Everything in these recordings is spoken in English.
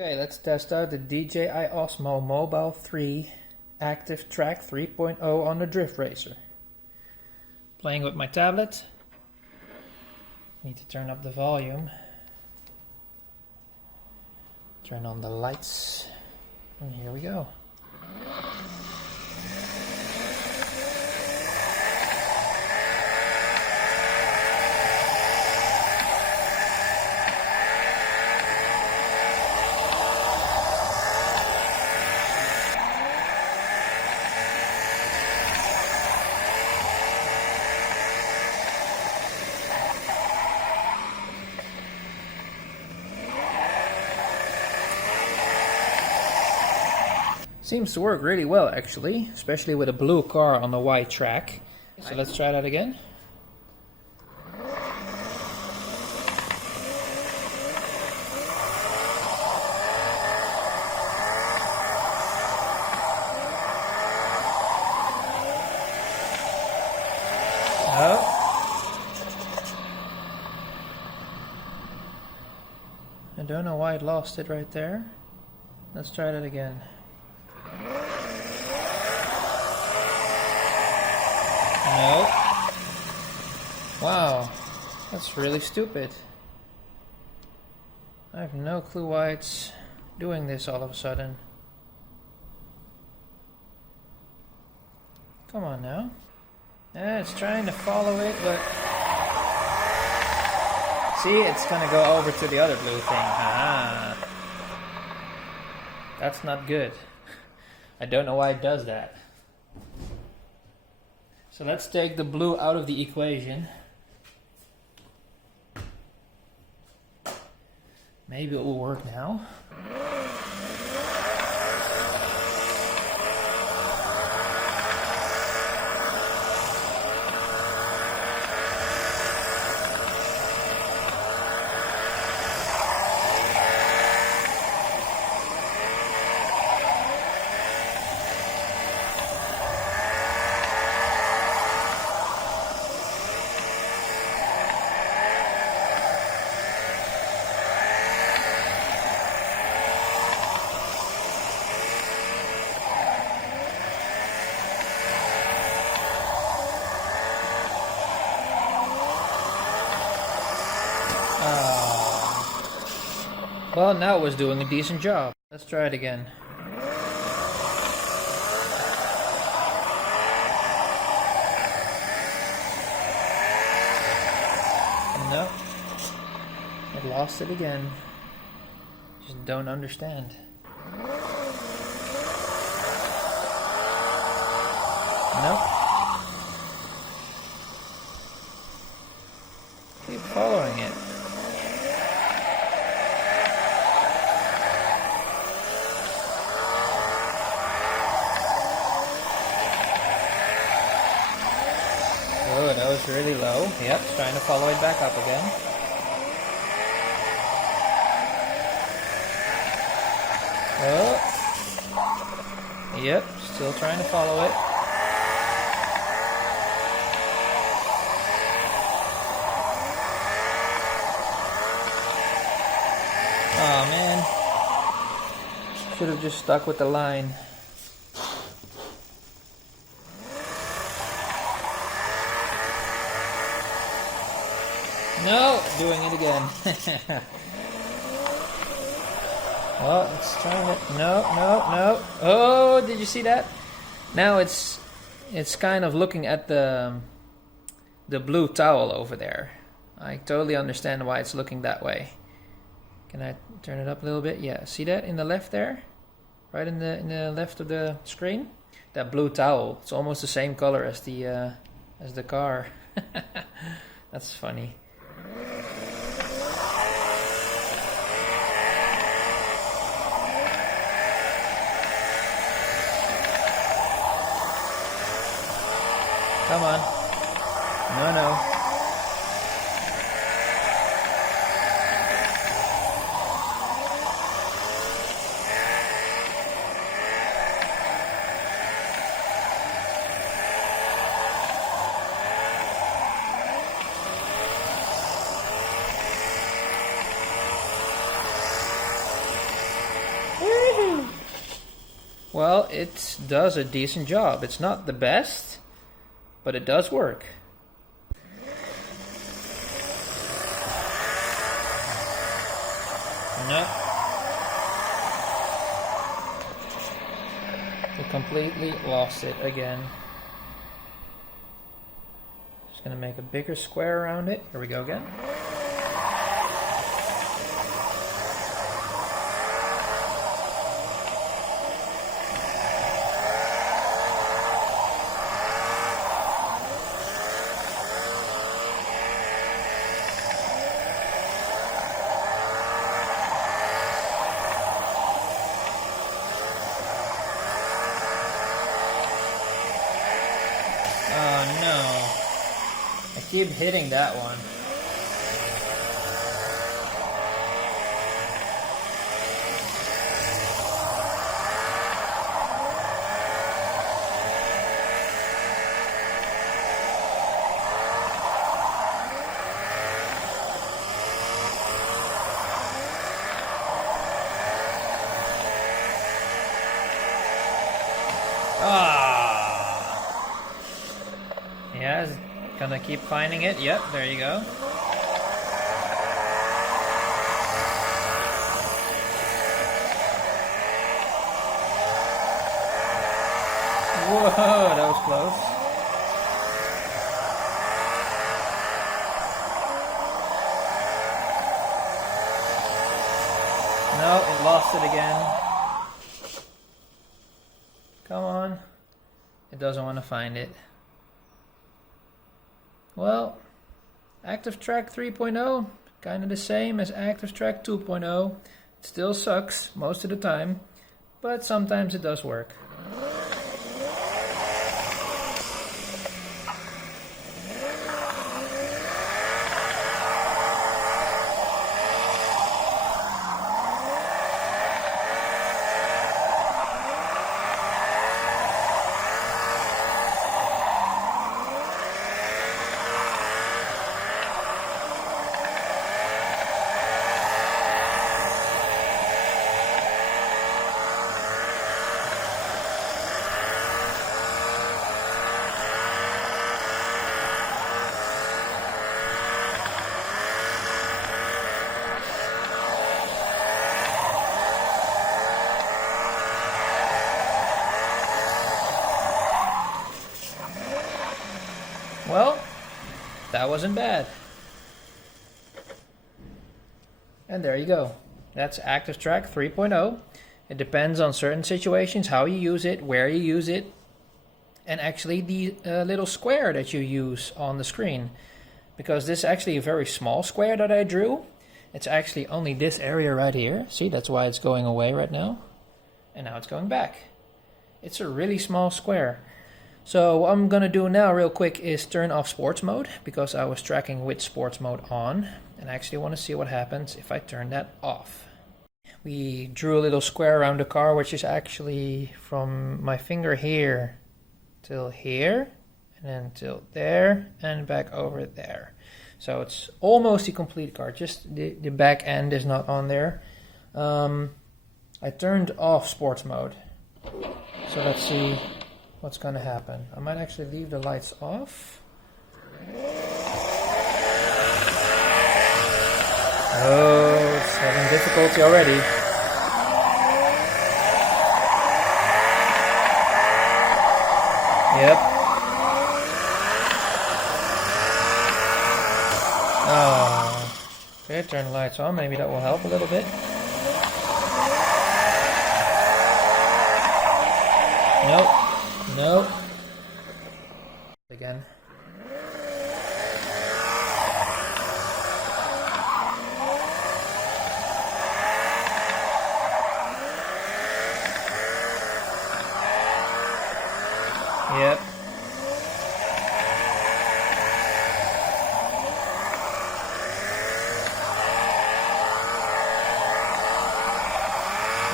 Okay, let's test out the DJI Osmo Mobile 3 Active Track 3.0 on the Drift Racer. Playing with my tablet. Need to turn up the volume. Turn on the lights. And here we go. Seems to work really well actually, especially with a blue car on the white track. So let's try that again. I don't know why it lost it right there. Let's try that again. No. Wow, that's really stupid. I have no clue why it's doing this all of a sudden. Come on now. It's trying to follow it, but... See, it's gonna go over to the other blue thing. Ah. That's not good. I don't know why it does that. So let's take the blue out of the equation. Maybe it will work now. Well, now it was doing a decent job. Let's try it again. No. It lost it again. Just don't understand. Nope. Keep following it. Oh, that was really low. Yep, trying to follow it back up again. Oh. Yep, still trying to follow it. Oh man. Should have just stuck with the line. No, doing it again. Well, it's trying to... No. Oh, did you see that? Now it's kind of looking at the blue towel over there. I totally understand why it's looking that way. Can I turn it up a little bit? Yeah, see that in the left there? Right in the left of the screen? That blue towel. It's almost the same color as the car. That's funny. Come on. No. Well, it does a decent job. It's not the best, but it does work. No. We completely lost it again. Just gonna make a bigger square around it. Here we go again. Oh no. I keep hitting that one. Yeah, it's gonna keep finding it. Yep, there you go. Whoa, that was close. No, it lost it again. Come on. It doesn't want to find it. Well, ActiveTrack 3.0, kind of the same as ActiveTrack 2.0. It still sucks most of the time, but sometimes it does work. Well, that wasn't bad. And there you go. That's ActiveTrack 3.0. It depends on certain situations, how you use it, where you use it, and actually the little square that you use on the screen. Because this is actually a very small square that I drew. It's actually only this area right here. See, that's why it's going away right now. And now it's going back. It's a really small square. So what I'm going to do now real quick is turn off sports mode, because I was tracking with sports mode on, and I actually want to see what happens if I turn that off. We drew a little square around the car, which is actually from my finger here till here, and then till there, and back over there. So it's almost the complete car, just the back end is not on there. I turned off sports mode, so let's see what's going to happen. I might actually leave the lights off. Oh, it's having difficulty already. Yep. Oh. Okay, turn the lights on. Maybe that will help a little bit. Nope. Nope. Again. Yep.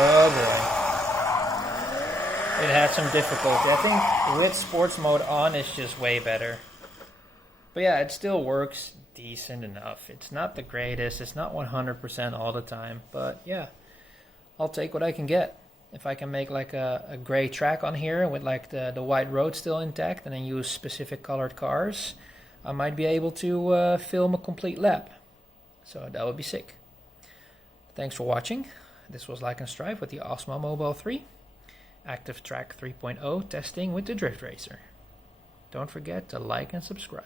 Oh boy. It had some difficulty. I think with sports mode on, it's just way better. But yeah, it still works decent enough. It's not the greatest. It's not 100% all the time. But yeah, I'll take what I can get. if I can make like a gray track on here with like the white road still intact and then use specific colored cars, I might be able to film a complete lap. So that would be sick. Thanks for watching. This was Like and Strive with the Osmo Mobile 3. Active Track 3.0 testing with the Drift Racer. Don't forget to like and subscribe.